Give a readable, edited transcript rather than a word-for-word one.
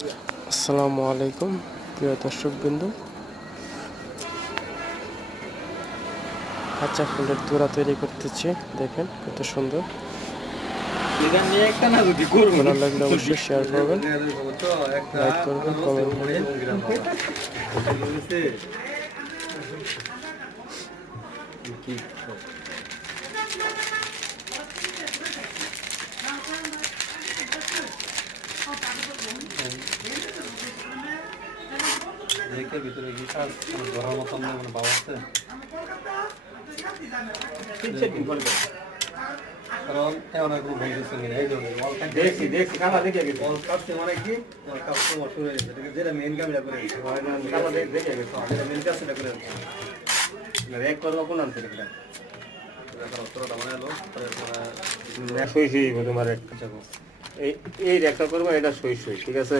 আসসালামু আলাইকুম প্রিয় দর্শকবৃন্দ। কাঁচা ফুলের তোড়া তৈরি করতেছি, দেখেন কত সুন্দর। ভালো লাগলে অবশ্যই শেয়ার করবেন, লাইক করবেন, কমেন্ট করবেন। ভিতরে কি কাজ ধরার মতো মানে ভাব আছে, কারণ এমন এক ভুল গেছে এই ধরনের দেখছি দেখছি কালা দেখে গেছে অল কাছে মানে কি অল কাজ তো শুরু হয়ে গেছে, যেটা মেইন কাজটা করে হয় না কালা দেখে গেছে, যেটা মেইন কাজটা করে এক করবো কোন আনতে এটা অস্ত্রটা মানে এলো তারপরে সই সই তোমার একটা এই এই একটা করবো, এটা সই সই ঠিক আছে।